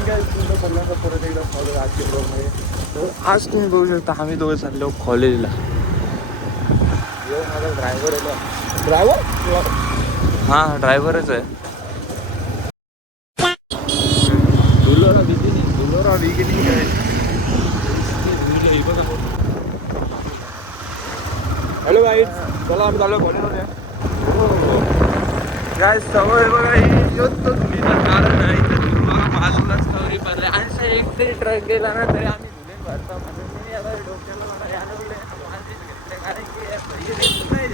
Morning काय पूर्ण सगळ्यांचा परत एकदा स्वागत आहे आजच्या ब्लॉगमध्ये तर आज तुम्ही बघू शकता आम्ही दोघं चाललो कॉलेजला माझा ड्रायव्हर आला ड्रायव्हर हां ड्रायव्हरच आहे. दुलोरा बिगिनिंग दुलोरा बिगिनिंग आहे हॅलो गाईज चला आम्ही चाललो कॉलेजमध्ये काय सवय बघा ही धुलीचं कारण आहे. बघा बाजूलाच कवरी पडले आणि एक तरी ट्रक गेला ना तरी आम्ही धुले भरतो. म्हणून मी आता डोक्याला मला घेतले. कारण की हे नाही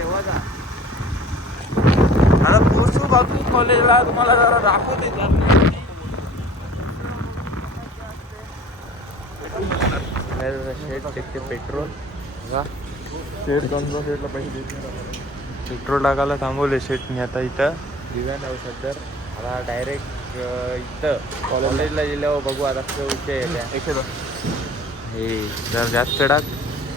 पोचू कॉलेजला तुम्हाला जरा दाखवू देतात शेट टेकते पेट्रोल शेट शेटला पैसे पेट्रोल टाकायला थांबवले शेटनी आता इथं. दिव्यान औषधर आता डायरेक्ट इथं कॉलेजला गेल्यावर बघू आता विषय त्या. हे जर जास्त टाक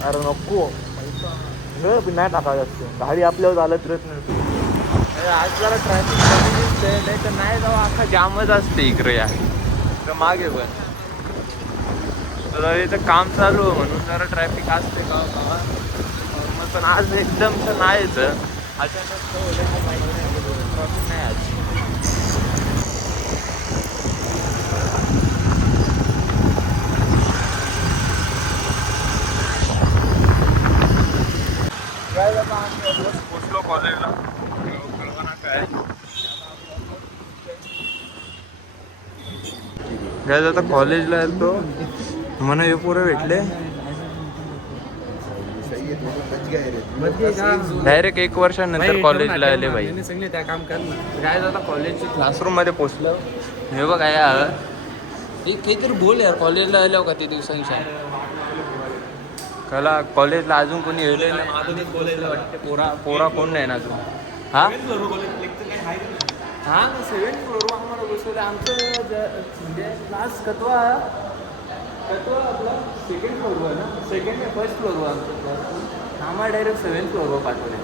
अरे नको. पैसा नाही टाका जास्त गाडी आपल्यावर चालत राहत नाही. आज जरा ट्रॅफिक कमी दिसतंय नाही तर नाही जाऊ अख्खा जामच असते इकडे या. तर मागे पण. तर इथं काम चालू आहे म्हणून जरा ट्रॅफिक असते गावात. Normal पण आज एकदम तर नाहीच अचानक ट्रॅफिक नाही आज काय झालं आम्ही almost पोचलो कॉलेजला काय काय आता कॉलेजला येतो म्हणा हे पोरं भेटले? डायरेक्ट एक वर्षानंतर कॉलेजला आले भाई. त्या काम कर काय आता क्लासरूममध्ये पोचलो. हे बघ काय काहीतरी बोल यार कॉलेजला आल्यावर का ते दिवसांच्या? कला कॉलेजला अजून कोणी येले आधुनिक कॉलेजला वाटते पोरा पोरा कोण नाही ना अजून? हा? हा सेवन फ्लोर आम्हाला बसवलं आमचं ज- म्हणजे क्लास कतवा कतवा आपला सेकंड फ्लोरवर ना? सेकंड फर्स्ट फ्लोर आमचं क्लास आम्हाला डायरेक्ट सेवन फ्लोरवर पाठवले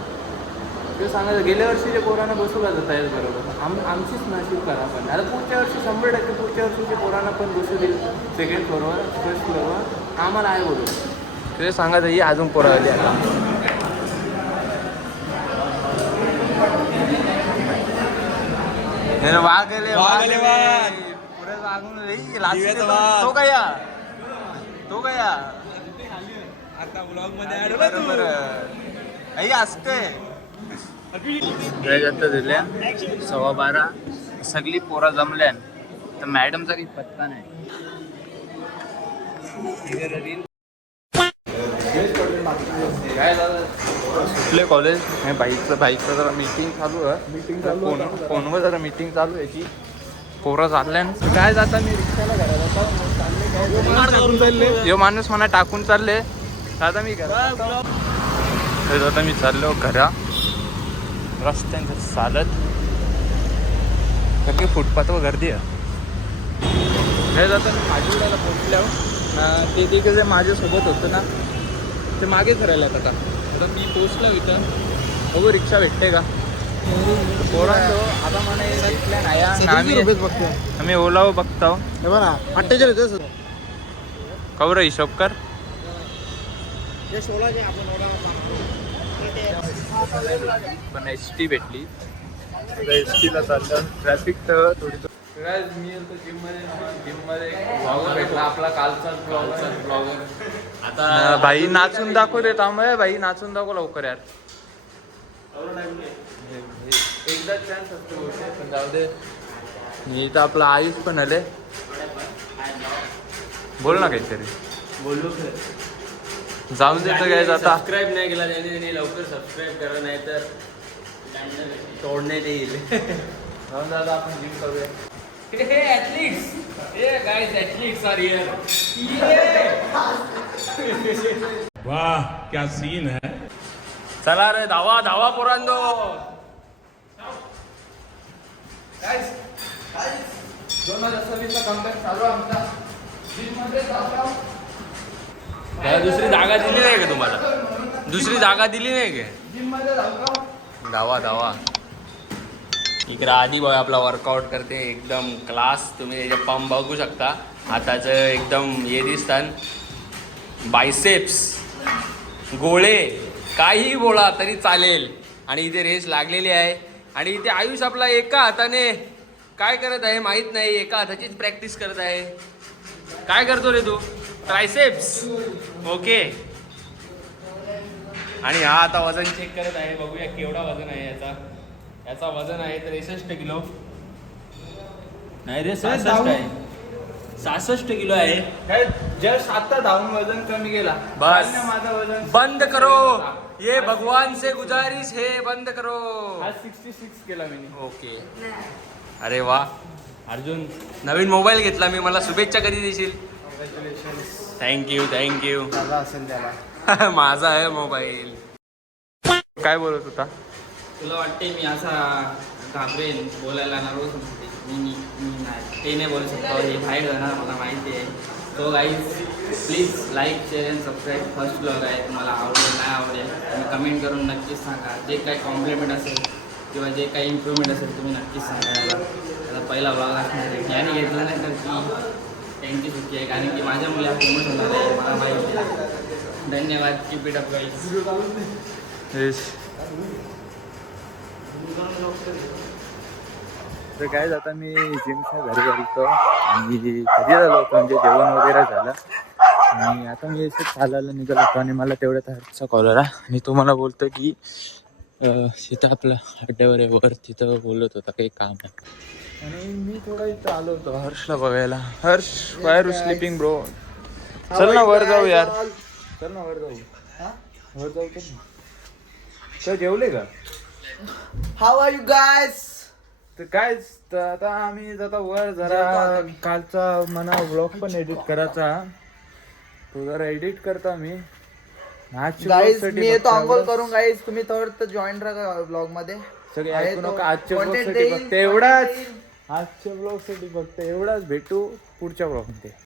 ते सांगायचं गेल्या वर्षीच्या पोरांना बसवला जाता येईल बरोबर. आम आमचीच नशीब करा पण आता पुढच्या वर्षी शंभर टक्के पुढच्या वर्षीच्या पोरांना पण बसू देईल सेकंड फ्लोरवर फर्स्ट फ्लोरवर आम्हाला आहे बोलू ते सांगायचं ही अजून पोरं आली आता नाही रे, वाघ आले, वाघ आले, आले. वाघ. पुढे रे. तो काय या? तो काय या? आता ब्लॉग बरोबर आई असते आता दिल्या सव्वा बारा सगळी पोरा जमल्या तर मॅडमचा काही पत्ता नाही सुटले कॉलेज हे बाईकचं बाईकचं जरा मीटिंग चालू आहे. मीटिंग चालू फोन फोनवर जरा मीटिंग चालू आहे की. पोरं चालल्या काय जाता मी रिक्षाला घरात यो माणूस मला टाकून चालले. आता मी घरा आता मी चाललो घरा. रस्त्यांचं चालत कारण की फुटपाथवर गर्दी आहे. हे जाता मी माजीवड्याला पोहोचल्यावर ते तिघे जे माझ्यासोबत होतं ना ते मागेच राहिल्यात आता. आता मी पोचलो इथं. बघू रिक्षा भेटते का? आता. आम्ही आम्ही ओलावर बघतो. अठ्ठेचाळीस कवर हिशोब कर. पण एस टी भेटली. एस टीला चाललं. ट्रॅफिक तर थोडी मी जिममध्ये जिममध्ये ब्लॉगर भेटला. आपला कालचा ब्लॉगर आता भाई नाचून दाखव रे थांबय भाई नाचून दाखव लवकर यार. एकदा चान्स असतो गोष्टी पण जाऊ दे. मी तर आपला आयुष पण आले. बोल ना काहीतरी. बोलू जाऊन दे तर काय जाता सबस्क्राईब नाही केला त्याने त्याने लवकर सबस्क्राईब करा नाही तर तोडण्यात येईल. जाऊन दादा आपण जिम करूया. हे ॲथलीट्स हे गाईज ॲथलीट्स आर हिअर वाह क्या सीन है। चला रे धावा धावा पोरांनो दोन हजार सव्वीसचा कम्बॅक चालू आहे आमचा. जिममध्ये जातो दुसरी जागा दिली नाही का तुम्हाला? दुसरी जागा दिली नाही का? जिममध्ये जातो धावा धावा. इकडे आधी बॉय आपला वर्कआउट करते एकदम क्लास तुम्ही त्याचे पंप बघू शकता. हाताचं एकदम हे दिसतात बायसेप्स गोळे काहीही बोला तरी चालेल. आणि इथे रेस लागलेली आहे. आणि इथे आयुष आपला एका हाताने काय करत आहे माहीत नाही एका हाताचीच प्रॅक्टिस करत आहे. काय करतो रे तू? ट्रायसेप्स ओके आणि हा आता वजन चेक करत आहे. बघूया केवढा वजन आहे याचा. याचा वजन आहे त्रेसष्ट किलो. नाही रे सहासष्ट आहे. सहासष्ट किलो आहे. काय जस्ट आता धावून वजन कमी गेला बस. माझं वजन बंद करो. ये भगवान से गुजारिश है बंद करो. आज सिक्स्टी सिक्स केला मी. ओके. अरे वा. अर्जुन. नवीन मोबाईल घेतला मी मला शुभेच्छा कधी देशील? थँक्यू थँक्यू झाला असेल त्याला. माझा आहे मोबाईल. काय बोलत होता? तुला वाटते मी असा घाबरेन बोलायला नर्वस होते. मी मी नाही. ते नाही बोलू शकतो. हे बाहेर जाणार मला माहिती आहे. तो guys please like share and subscribe first blog आहे तुम्हाला आवडेल नाही आवडेल तुम्ही कमेंट करून नक्कीच सांगा. जे काही कॉम्प्लिमेंट असेल किंवा जे काही इम्प्रूव्हमेंट असेल तुम्ही नक्कीच सांगा याला. त्याचा पहिला ब्लॉग असणार आहे. याने घेतला नाही तर की त्यांची चुकी आहे. कारण की माझ्या मुली फेमस होणार आहे मला माहिती आहे. धन्यवाद. की इट अप गाईज तर काय आता मी जिमच्या घरी गेलतो. आणि कधी झालो होतो म्हणजे जेवण वगैरे झालं. आणि आता मी इथे चालायला निघालो होतो. आणि मला तेवढ्यात हर्षचा कॉल आला. आणि तो मला बोलतो की तिथं आपलं अड्ड्यावर आहे वर तिथं बोलत होता काही काम आहे. आणि मी थोडा इथं आलो होतो हर्षला बघायला. Harsh why are sleeping bro चल ना वर जाऊ यार. चल ना वर जाऊ. वर जाऊ. तर. जेवले का? हाऊ आर यू गायस तर काय त- आता आम्ही आता वर जरा कालचा मना ब्लॉग पण एडिट करायचा. तो जरा एडिट करता मी आजच्या गाईज vlog साठी मी येतो फक्त आंघोळ. करून गाईज तुम्ही थोडं तर जॉईन राहा ब्लॉगमध्ये? सगळे आहे ऐकू तो. नका आजच्या ब्लॉग Content साठी देईल, फक्त एवढाच. देईल. आजच्या ब्लॉगसाठी फक्त एवढाच. भेटू पुढच्या ब्लॉगमध्ये.